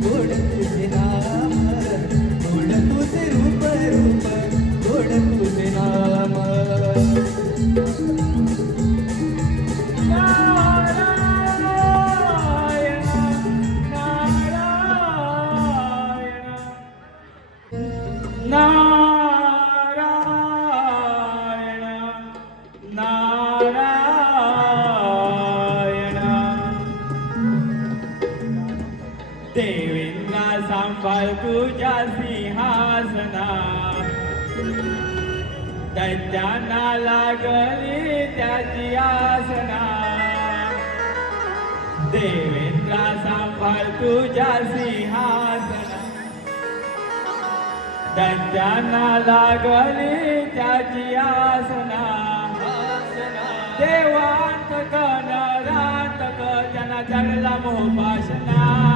good. सिंहासना दैत्यांना लागली त्याची आसना. देवेंद्रा सांभाळ तुझ्या सिंहासना दैत्यांना लागली त्याची आसना. देवांत गणरांत गजाना चढला मोपाशना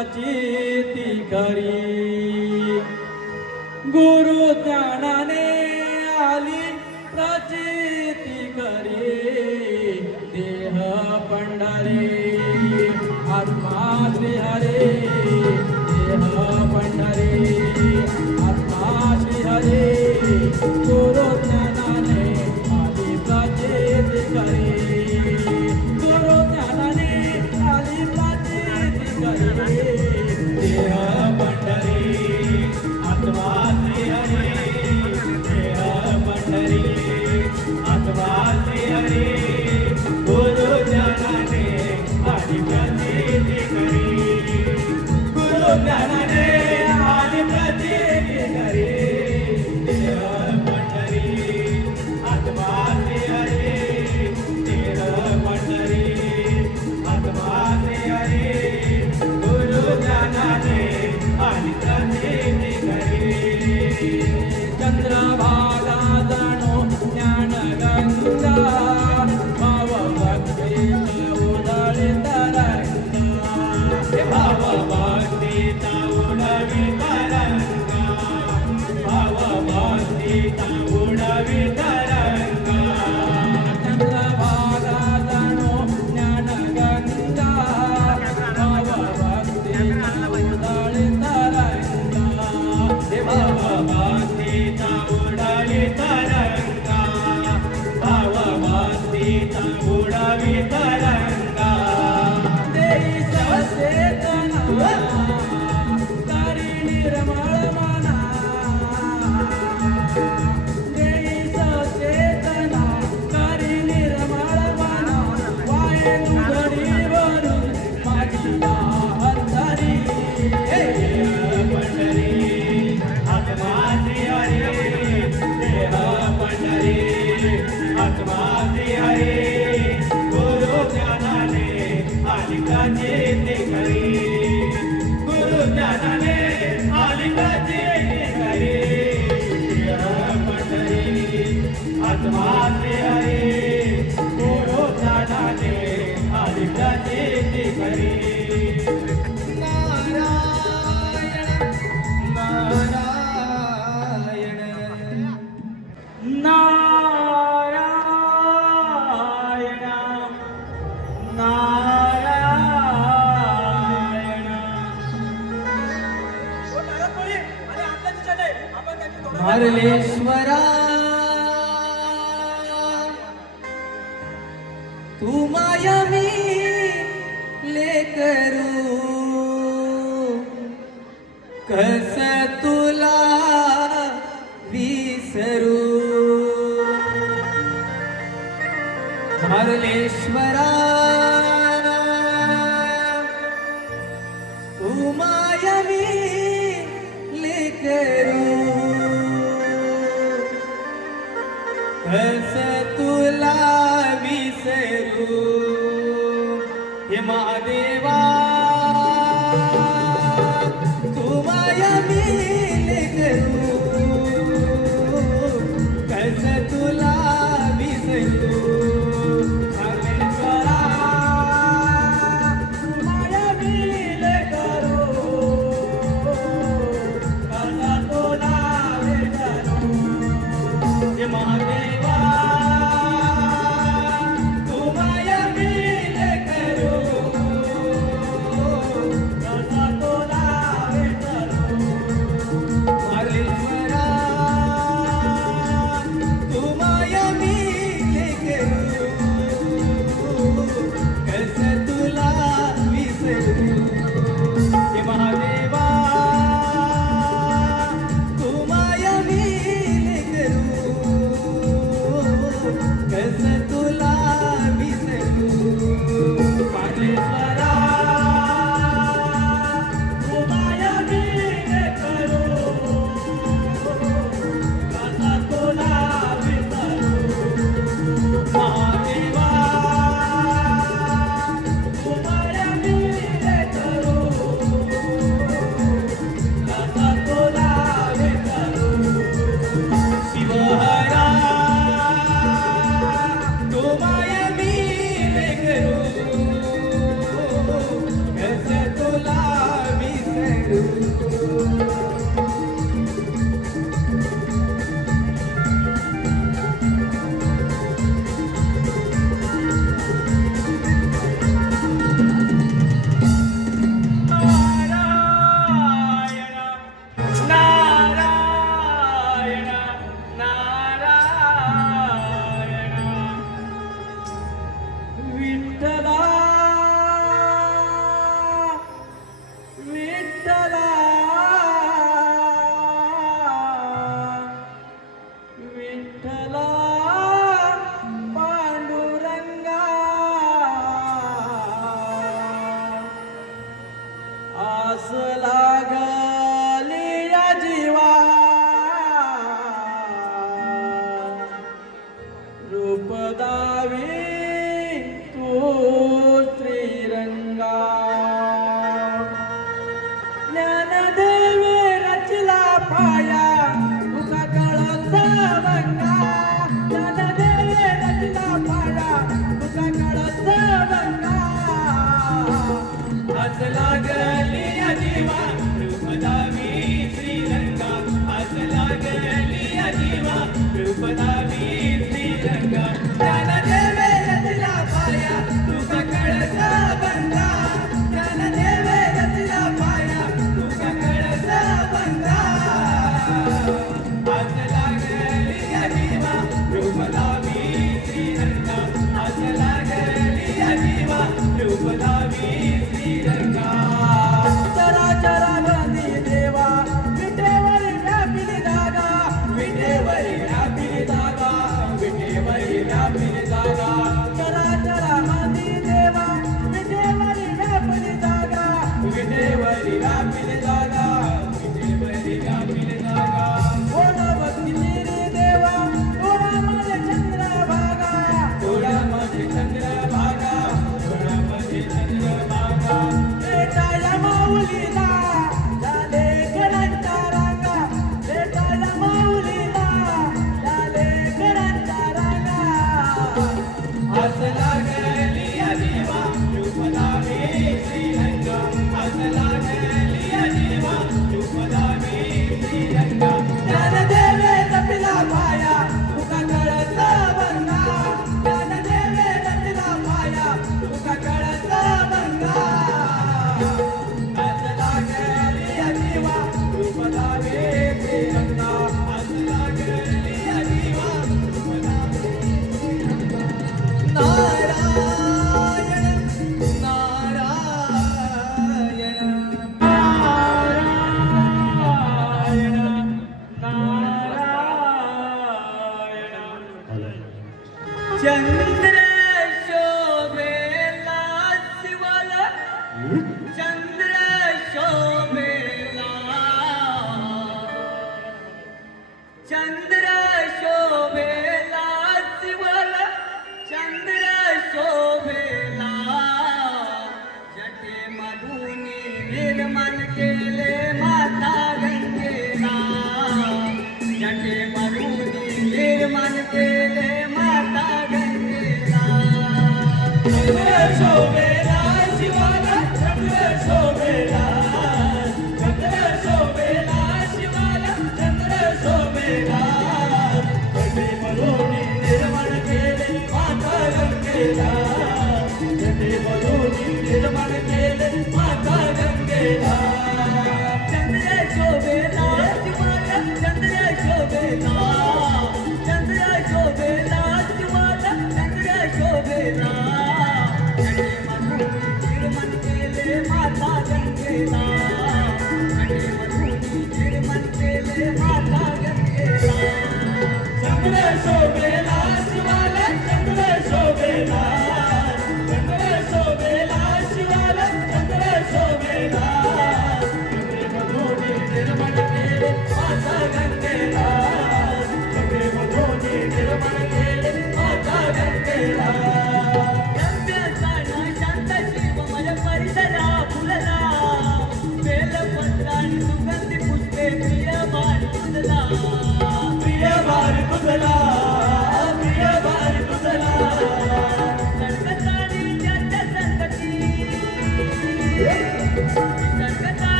ज्ञानाची ती खरी. गुरु ज्ञानाने Thank you. ಮರಳೇಶ್ವರ तुला विसरू हे महादेवा വിട്ടതാ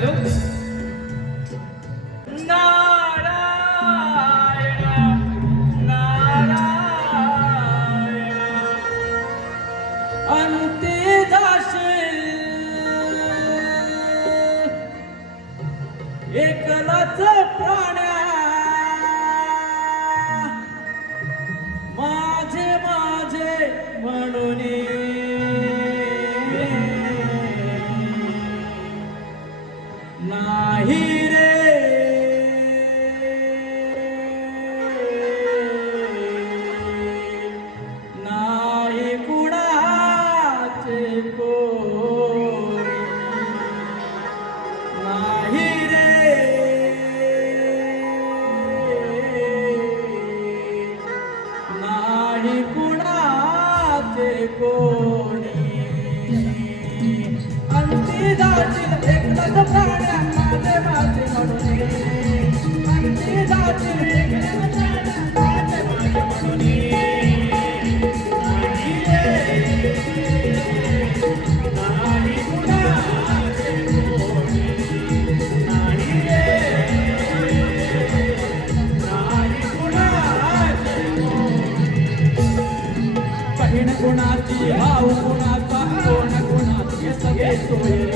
Claro. कुणाची भाऊ कुणाचा कोण कुणाची सगळे सोयरे